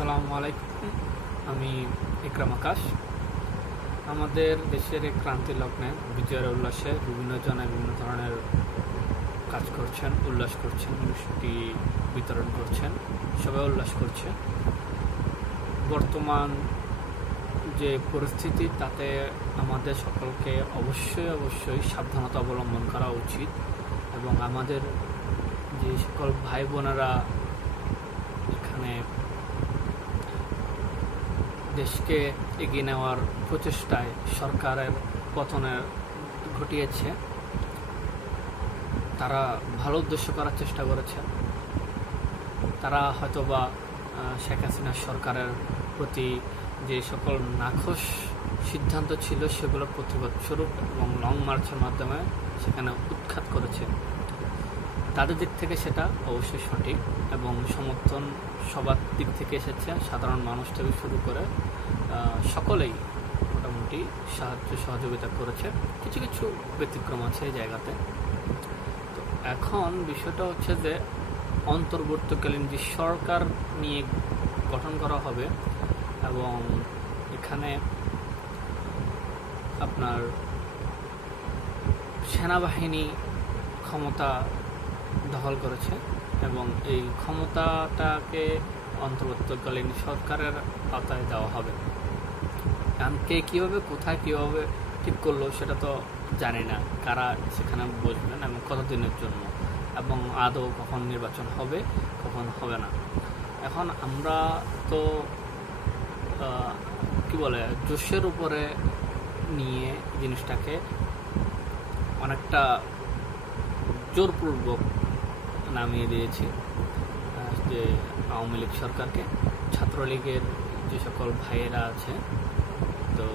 আসসালামু আলাইকুম। আমি ইকরাম আকাশ। আমাদের দেশের এই ক্রান্তি লগ্নে বিজয়ের উল্লাসে বিভিন্ন জনে বিভিন্ন ধরনের কাজ করছেন, উল্লাস করছেন, মিষ্টি বিতরণ করছেন, সবাই উল্লাস করছে। বর্তমান যে পরিস্থিতি তাতে আমাদের সকলকে অবশ্যই সাবধানতা অবলম্বন করা উচিত এবং আমাদের যে সকল ভাই বোনেরা এখানে দেশকে এগিয়ে নেওয়ার প্রচেষ্টায় সরকারের পতনের ঘটিয়েছে, তারা ভালো উদ্দেশ্য করার চেষ্টা করেছে। তারা হয়তোবা শেখ হাসিনা সরকারের প্রতি যে সকল নাখোশ সিদ্ধান্ত ছিল সেগুলোর প্রতিবাদ স্বরূপ এবং লং মার্চের মাধ্যমে সেখানে উৎখাত করেছে। তাদের দিক থেকে সেটা অবশ্যই সঠিক এবং সমর্থন সবার দিক থেকে এসেছে, সাধারণ মানুষ থেকে শুরু করে সকলেই মোটামুটি সাহায্য সহযোগিতা করেছে। কিছু কিছু ব্যতিক্রম আছে এই জায়গাতে। তো এখন বিষয়টা হচ্ছে যে অন্তর্বর্তীকালীন যে সরকার নিয়ে গঠন করা হবে এবং এখানে আপনার সেনাবাহিনী ক্ষমতা দখল করেছে এবং এই ক্ষমতাটাকে অন্তর্বর্তীকালীন সরকারের আওতায় দেওয়া হবে। কারণ কে কীভাবে কোথায় কীভাবে ঠিক করলো সেটা তো জানি না, কারা সেখানে বসবেন এবং কতদিনের জন্য এবং আদৌ কখন নির্বাচন হবে কখন হবে না। এখন আমরা তো কি বলে জোশের উপরে নিয়ে জিনিসটাকে অনেকটা জোরপূর্বক নামিয়ে দিয়েছি যে আওয়ামী লীগ সরকারকে। ছাত্রলীগের যে সকল ভাইয়েরা আছে তো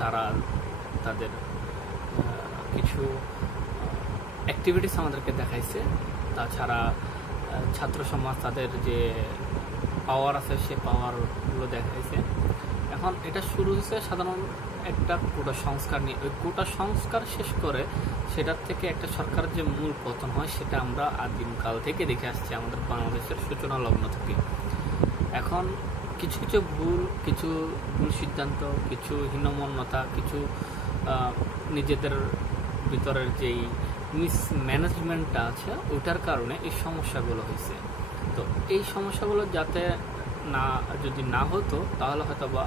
তারা তাদের কিছু অ্যাক্টিভিটিস আমাদেরকে দেখাইছে। তাছাড়া ছাত্র সমাজ তাদের যে পাওয়ার আছে সে পাওয়ারগুলো দেখাইছে। এখন এটা শুরু হয়েছে সাধারণ একটা কোটা সংস্কার নিয়ে। ওই কোটা সংস্কার শেষ করে সেটার থেকে একটা সরকারের যে মূল পতন হয় সেটা আমরা আদিমকাল থেকে দেখে আসছি, আমাদের বাংলাদেশের সূচনা লগ্ন থেকে। এখন কিছু ভুল সিদ্ধান্ত, কিছু হীনমন্যতা, কিছু নিজেদের ভিতরের যেই মিসম্যানেজমেন্টটা আছে ওইটার কারণে এই সমস্যাগুলো হয়েছে। তো এই সমস্যাগুলো যাতে যদি না হতো তাহলে হয়তো বা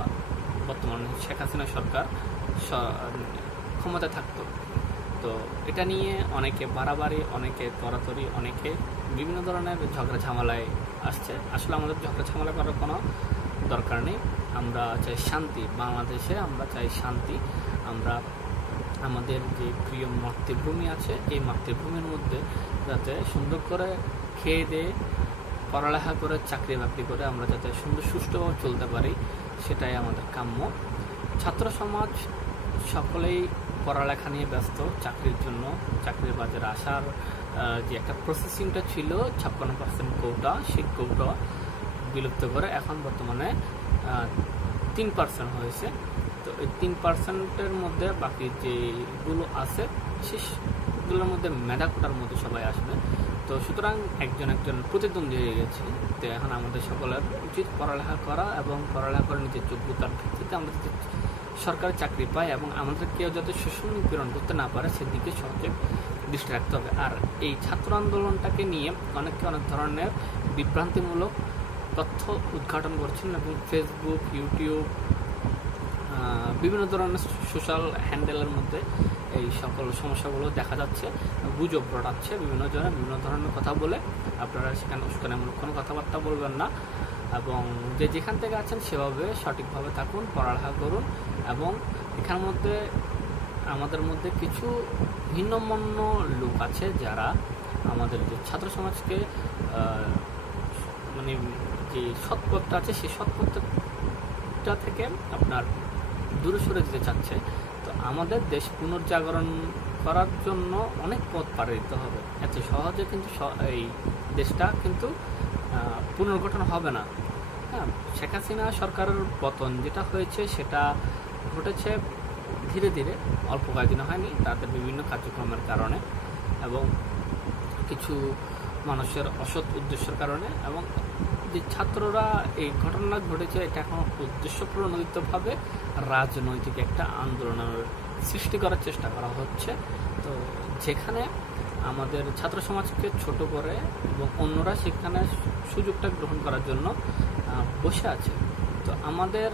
বর্তমানে শেখ হাসিনা সরকার ক্ষমতায় থাকতো। তো এটা নিয়ে অনেকে বাড়াবাড়ি, অনেকে তরাতরি, অনেকে বিভিন্ন ধরনের ঝগড়া ঝামেলায় আসছে। আসলে আমাদের ঝগড়া ঝামেলা করার কোনো দরকার নেই। আমরা চাই শান্তি, বাংলাদেশে আমরা চাই শান্তি। আমরা আমাদের যে প্রিয় মাতৃভূমি আছে এই মাতৃভূমির মধ্যে যাতে সুন্দর করে খেয়ে দিয়ে পড়ালেখা করে চাকরি বাকরি করে আমরা যাতে সুষ্ঠুভাবে চলতে পারি সেটাই আমাদের কাম্য। ছাত্র সমাজ সকলেই পড়ালেখা নিয়ে ব্যস্ত, চাকরির জন্য, চাকরির বাজারে আসার যে একটা প্রসেসিংটা ছিল 56% কোটা, সেই কোটা বিলুপ্ত করে এখন বর্তমানে 3% হয়েছে। তো এই 3%-এর মধ্যে বাকি যেগুলো আছে সেগুলোর মধ্যে মেধা কোটার মধ্যে সবাই আসবে। তো সুতরাং একজন প্রতিদ্বন্দ্বী হয়ে গেছে। তো এখন আমাদের সকলের উচিত পড়ালেখা করা এবং পড়ালেখা করে নিজের যোগ্যতার ভিত্তিতে আমরা যাতে সরকারি চাকরি পাই এবং আমাদের কেউ যাতে শোষণ নিপীড়ন করতে না পারে সেদিকে সহজে দৃষ্টি রাখতে হবে। আর এই ছাত্র আন্দোলনটাকে নিয়ে অনেক ধরনের বিভ্রান্তিমূলক তথ্য উদ্ঘাটন করছেন এবং ফেসবুক, ইউটিউব, বিভিন্ন ধরনের সোশ্যাল হ্যান্ডেলের মধ্যে এই সকল সমস্যাগুলো দেখা যাচ্ছে, গুজব রটাচ্ছে বিভিন্ন জনে বিভিন্ন ধরনের কথা বলে। আপনারা সেখানে উস্কানিমূলক কোনো কথাবার্তা বলবেন না এবং যেখান থেকে আছেন সেভাবে সঠিকভাবে থাকুন, পড়ালেখা করুন। এবং এখানের মধ্যে আমাদের মধ্যে কিছু ভিন্নমন্য লোক আছে যারা আমাদের যে ছাত্র সমাজকে মানে যে সৎপথটা আছে সেই সৎপথটা থেকে আপনার দূরে সরে যেতে চাচ্ছে। তো আমাদের দেশ পুনর্জাগরণ করার জন্য অনেক পথ পাড়ি দিতে হবে। এত সহজে কিন্তু এই দেশটা কিন্তু পুনর্গঠন হবে না। হ্যাঁ, শেখ হাসিনা সরকারের পতন যেটা হয়েছে সেটা ঘটেছে ধীরে ধীরে, অল্প কয়েকদিন হয়নি, তাদের বিভিন্ন কার্যক্রমের কারণে এবং কিছু মানুষের অসৎ উদ্দেশ্যের কারণে এবং যে ছাত্ররা এই ঘটনা ঘটেছে, এটা এখন উদ্দেশ্য প্রণোদিতভাবে রাজনৈতিক একটা আন্দোলনের সৃষ্টি করার চেষ্টা করা হচ্ছে। তো যেখানে আমাদের ছাত্র সমাজকে ছোট করে এবং অন্যরা সেখানে সুযোগটা গ্রহণ করার জন্য বসে আছে। তো আমাদের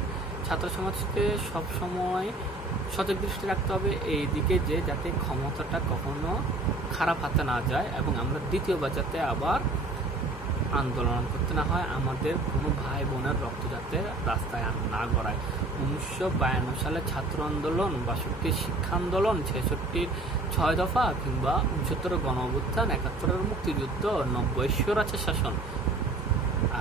ছাত্র সমাজকে সবসময় সজাগ দৃষ্টি রাখতে হবে এই দিকে যে যাতে ক্ষমতাটা কখনো খারাপ হাতে না যায় এবং আমরা দ্বিতীয়বার যাতে আবার আন্দোলন করতে না হয়, আমাদের কোনো ভাই বোনের রক্ত যাতে রাস্তায় না গড়ায়। 1952 সালে ছাত্র আন্দোলন, 62 শিক্ষা আন্দোলন, 66 6 দফা কিংবা 69 গণ অভ্যুত্থান, 71 মুক্তিযুদ্ধ, 90 স্বৈরাচার শাসন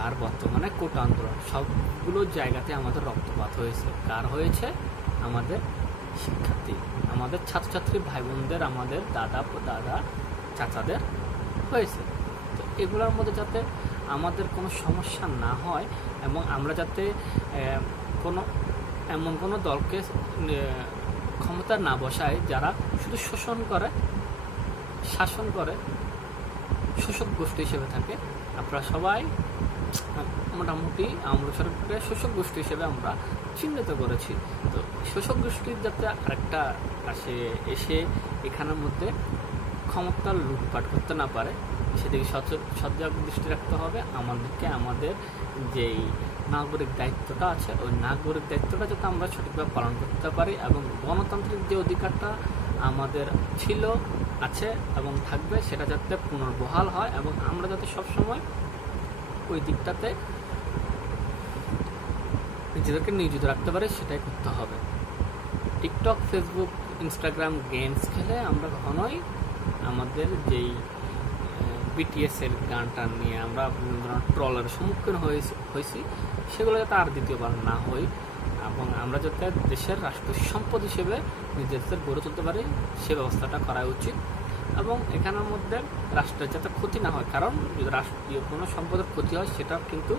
আর বর্তমানে কোটা আন্দোলন, সবগুলো জায়গাতে আমাদের রক্তপাত হয়েছে। কার হয়েছে? আমাদের শিক্ষার্থী, আমাদের ছাত্রছাত্রী ভাই বোনদের, আমাদের দাদা চাচাদের হয়েছে। তো এগুলোর মধ্যে যাতে আমাদের কোনো সমস্যা না হয় এবং আমরা যাতে এমন কোনো দলকে ক্ষমতা না বসায় যারা শুধু শোষণ করে, শাসন করে, শোষক গোষ্ঠী হিসেবে থাকে। আপনারা সবাই মোটামুটি আমরা সরকারকে শোষক গোষ্ঠী হিসেবে আমরা চিহ্নিত করেছি। তো শোষক গোষ্ঠীর যাতে আরেকটা এসে এখানের মধ্যে ক্ষমতা লুটপাট করতে না পারে সেদিকে সজাগ দৃষ্টি রাখতে হবে। আমাদেরকে আমাদের যেই নাগরিক দায়িত্বটা আছে ওই নাগরিক দায়িত্বটা যাতে আমরা সঠিকভাবে পালন করতে পারি এবং গণতান্ত্রিক যে অধিকারটা আমাদের ছিল, আছে এবং থাকবে সেটা যাতে পুনর্বহাল হয় এবং আমরা যাতে সবসময় ওই দিকটাতে নিজেদেরকে নিয়োজিত রাখতে পারি সেটাই করতে হবে। টিকটক, ফেসবুক, ইনস্টাগ্রাম গেমস খেলে আমরা কখনোই আমাদের যেই বিটিএসের গানটা নিয়ে আমরা বিভিন্ন ধরনের ট্রলের সম্মুখীন হয়েছি সেগুলো যাতে আর দ্বিতীয়বার না হই এবং আমরা যাতে দেশের রাষ্ট্রীয় সম্পদ হিসেবে নিজেদের গড়ে তুলতে পারি সে ব্যবস্থাটা করা উচিত এবং এখানের মধ্যে রাষ্ট্রের যাতে ক্ষতি না হয়। কারণ যদি রাষ্ট্রীয় কোনো সম্পদের ক্ষতি হয় সেটা কিন্তু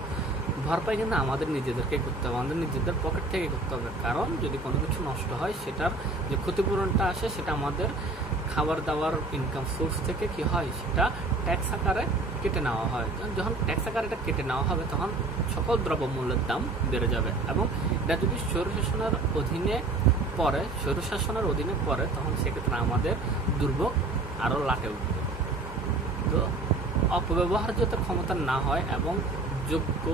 ভরপাই কিন্তু আমাদের নিজেদেরকে করতে হবে, আমাদের নিজেদের পকেট থেকে করতে হবে। কারণ যদি কোনো কিছু নষ্ট হয় সেটার যে ক্ষতিপূরণটা আসে সেটা আমাদের খাবার দাবার ইনকাম সোর্স থেকে কি হয় সেটা ট্যাক্স আকারে কেটে নেওয়া হয়। যখন ট্যাক্স আকারে এটা কেটে নেওয়া হবে তখন সকল দ্রব্যমূল্যের দাম বেড়ে যাবে এবং এটা যদি স্বৈরশাসনের অধীনে পড়ে তখন সেক্ষেত্রে আমাদের দুর্ভোগ আরও লাটে উঠবে। তো অপব্যবহার যাতে ক্ষমতা না হয় এবং যোগ্য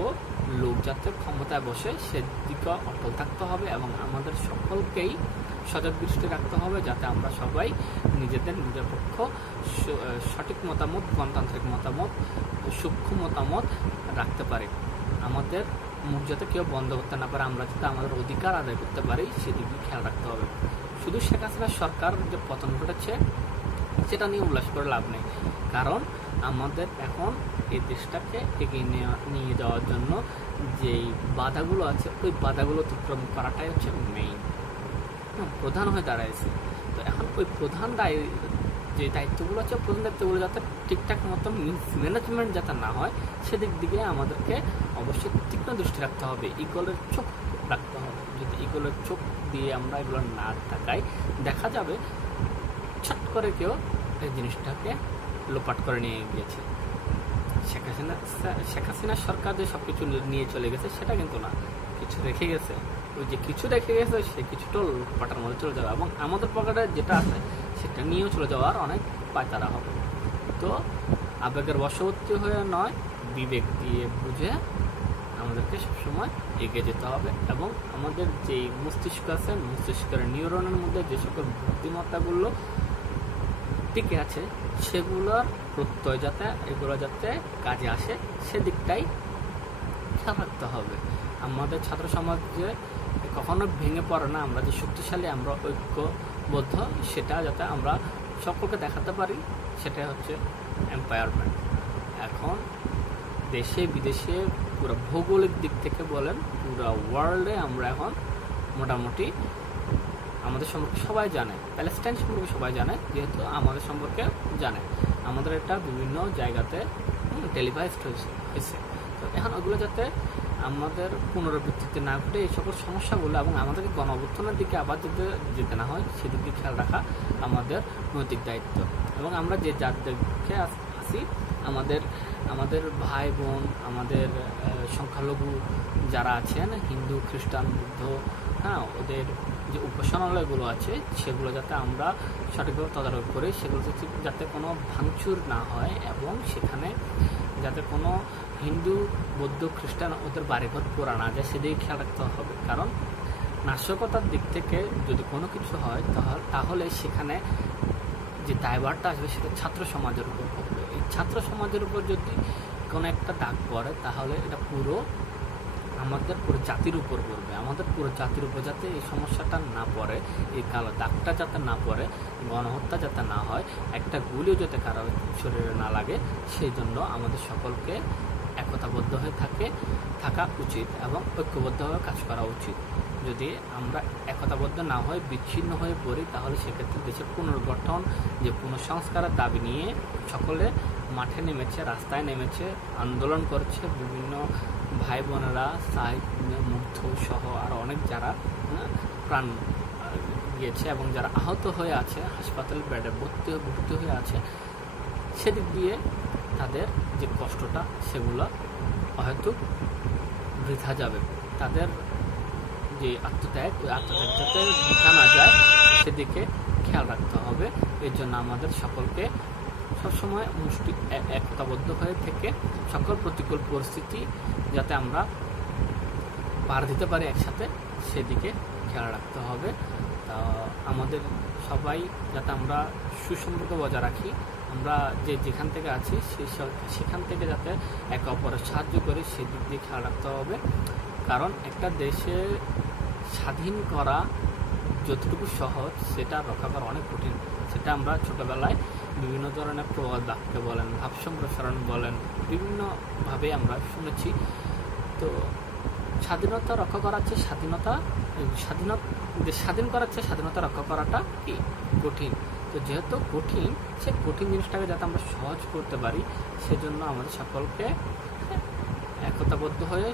লোক যাতে ক্ষমতায় বসে সেদিকে অটল থাকতে হবে এবং আমাদের সকলকেই সজাগ দৃষ্টি রাখতে হবে যাতে আমরা সবাই নিজেদের নিরপেক্ষ সঠিক মতামত, গণতান্ত্রিক মতামত, সূক্ষ্ম মতামত রাখতে পারি। আমাদের মুখ যাতে কেউ বন্ধ করতে না পারে, আমরা যাতে আমাদের অধিকার আদায় করতে পারি সেদিকে খেয়াল রাখতে হবে। শুধু শেখ হাসিনা সরকার যে পতন ঘটেছে সেটা নিয়ে উল্লাস করে লাভ নেই, কারণ আমাদের এখন এই দেশটাকে এগিয়ে নিয়ে যাওয়ার জন্য যেই বাধাগুলো আছে ওই বাধাগুলো অতিক্রম করাটাই হচ্ছে মেইন প্রধান হয়ে দাঁড়াইছে। তো এখন ওই প্রধান যে দায়িত্বগুলো আছে প্রধান দায়িত্বগুলো যাতে ঠিকঠাক মতো ম্যানেজমেন্ট যাতে না হয় সেদিক দিকে আমাদেরকে অবশ্যই তীক্ষ্ণ দৃষ্টি রাখতে হবে, ইগলের চোখ রাখতে হবে। যদি ইগলের চোখ দিয়ে আমরা এগুলো না তাকাই দেখা যাবে ছট করে কেউ এই জিনিসটাকে লোপাট করে নিয়ে গিয়েছে। শেখ হাসিনা সরকার যে সব কিছু নিয়ে চলে গেছে সেটা কিন্তু না, কিছু রেখে গেছে। ওই যে কিছু রেখে গেছে সে কিছুটা লোপাটার মধ্যে চলে যাবে এবং আমাদের পকেটে যেটা আছে সেটা নিয়েও চলে যাওয়ার অনেক পায়তারা হবে। তো আবেগের বশবর্তী হয়ে নয়, বিবেক দিয়ে বুঝে আমাদেরকে সবসময় এগিয়ে যেতে হবে এবং আমাদের যেই মস্তিষ্ক আছে মস্তিষ্কের নিউরনের মধ্যে যে সকল বুদ্ধিমত্তাগুলো টিকে আছে সেগুলোর প্রত্যয় যাতে এগুলো যাতে কাজে আসে সেদিকটাই খেয়াল রাখতে হবে। আমাদের ছাত্র সমাজ যে কখনো ভেঙে পড়ে না, আমরা যে শক্তিশালী, আমরা ঐক্যবদ্ধ সেটা যাতে আমরা সকলকে দেখাতে পারি সেটাই হচ্ছে এম্পায়ারমেন্ট। এখন দেশে বিদেশে পুরো ভৌগোলিক দিক থেকে বলেন পুরো ওয়ার্ল্ডে আমরা এখন মোটামুটি আমাদের সম্পর্কে সবাই জানে, প্যালেস্টাইন সম্পর্কে সবাই জানে, যেহেতু আমাদের সম্পর্কে জানে, আমাদের এটা বিভিন্ন জায়গাতে টেলিভাইজড হয়েছে। তো এখন ওগুলো যাতে আমাদের পুনরাবৃত্তিতে না ঘটে এই সকল সমস্যাগুলো এবং আমাদেরকে গণ অভ্যুত্থানের দিকে আবার যদি যেতে না হয় সেদিকে খেয়াল রাখা আমাদের নৈতিক দায়িত্ব। এবং আমরা যে যাদেরকে আসি আমাদের আমাদের ভাই বোন, আমাদের সংখ্যালঘু যারা আছেন, হিন্দু, খ্রিস্টান, বুদ্ধ, হ্যাঁ, ওদের যে উপাসনালয়গুলো আছে সেগুলো যাতে আমরা সঠিকভাবে তদারক করি, সেগুলো যাতে কোনো ভাঙচুর না হয় এবং সেখানে যাতে কোনো হিন্দু, বৌদ্ধ, খ্রিস্টান ওদের বাড়িঘর পোড়া না যায় সেদিকে খেয়াল রাখতে হবে। কারণ নাশকতার দিক থেকে যদি কোনো কিছু হয় তাহলে সেখানে যে দায়ভারটা আসবে সেটা ছাত্র সমাজের উপর পড়বে। এই ছাত্র সমাজের উপর যদি কোনো একটা দাগ পড়ে তাহলে এটা আমাদের পুরো জাতির উপর পড়বে। আমাদের পুরো জাতির উপর যাতে এই সমস্যাটা না পড়ে, এই কালো দাগটা যাতে না পড়ে, গণহত্যা যাতে না হয়, একটা গুলিও যাতে কারো শরীরে না লাগে, সেই জন্য আমাদের সকলকে একতাবদ্ধ হয়ে থাকা উচিত এবং ঐক্যবদ্ধভাবে কাজ করা উচিত। যদি আমরা একতাবদ্ধ না হয়ে বিচ্ছিন্ন হয়ে পড়ি তাহলে সেক্ষেত্রে দেশের পুনর্গঠন, যে পুনঃসংস্কারের দাবি নিয়ে সকলে মাঠে নেমেছে, রাস্তায় নেমেছে, আন্দোলন করছে। বিভিন্ন ভাই বোনেরা, মুগ্ধ সহ আরও অনেক যারা প্রাণ গিয়েছে এবং যারা আহত হয়ে আছে, হাসপাতাল বেডে ভর্তি হয়ে আছে, সেদিক দিয়ে তাদের যে কষ্টটা সেগুলো হয়তো বৃথা যাবে। তাদের যে আত্মত্যাগ, ওই আত্মত্যাগ যাতে বৃথা না যায় সেদিকে খেয়াল রাখতে হবে। এর জন্য আমাদের সকলকে সবসময় একতাবদ্ধ হয়ে থেকে সকল প্রতিকূল পরিস্থিতি যাতে আমরা পার দিতে পারি একসাথে, সেদিকে খেয়াল রাখতে হবে। আমাদের সবাই যাতে আমরা সুসম্পর্ক বজায় রাখি, আমরা যেখান থেকে আছি সেখান থেকে যাতে একে অপরের সাহায্য করি, সেদিক দিয়ে খেয়াল রাখতে হবে। কারণ একটা দেশে স্বাধীন করা যতটুকু সহজ সেটা রক্ষা করা অনেক কঠিন। সেটা আমরা ছোটোবেলায় বিভিন্ন ধরনের প্রবাদ বাক্য বলেন, ভাব সম্প্রসারণ বলেন, বিভিন্নভাবে আমরা শুনেছি। তো স্বাধীনতা রক্ষা করার চেয়ে স্বাধীন করার চেয়ে স্বাধীনতা রক্ষা করাটা কি কঠিন। তো যেহেতু কঠিন, সে কঠিন জিনিসটাকে যাতে আমরা সহজ করতে পারি, সেজন্য আমাদের সকলকে একতাবদ্ধ হয়ে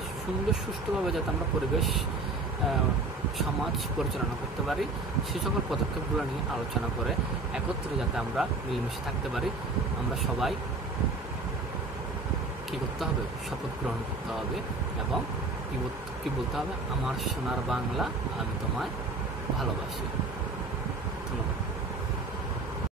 সুষ্ঠুভাবে যাতে আমরা পরিবেশ, সমাজ পরিচালনা করতে পারি, সে সকল পদক্ষেপগুলো নিয়ে আলোচনা করে একত্রে যাতে আমরা মিলেমিশে থাকতে পারি। আমরা সবাই কী করতে হবে? শপথ গ্রহণ করতে হবে এবং কি বলতে হবে? আমার সোনার বাংলা, আমি তোমায় ভালোবাসি।